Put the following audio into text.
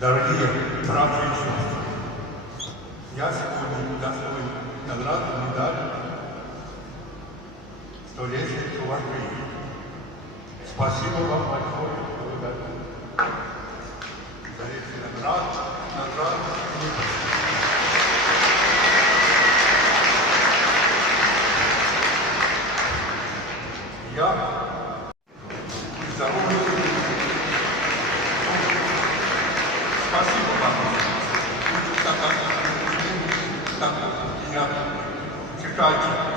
Дорогие братья и сестры, я сегодня удостоен награду медаль столетия Чувашии. Спасибо вам большое за эти награды. Я здоровья. Спасибо вам. Так, я читайте.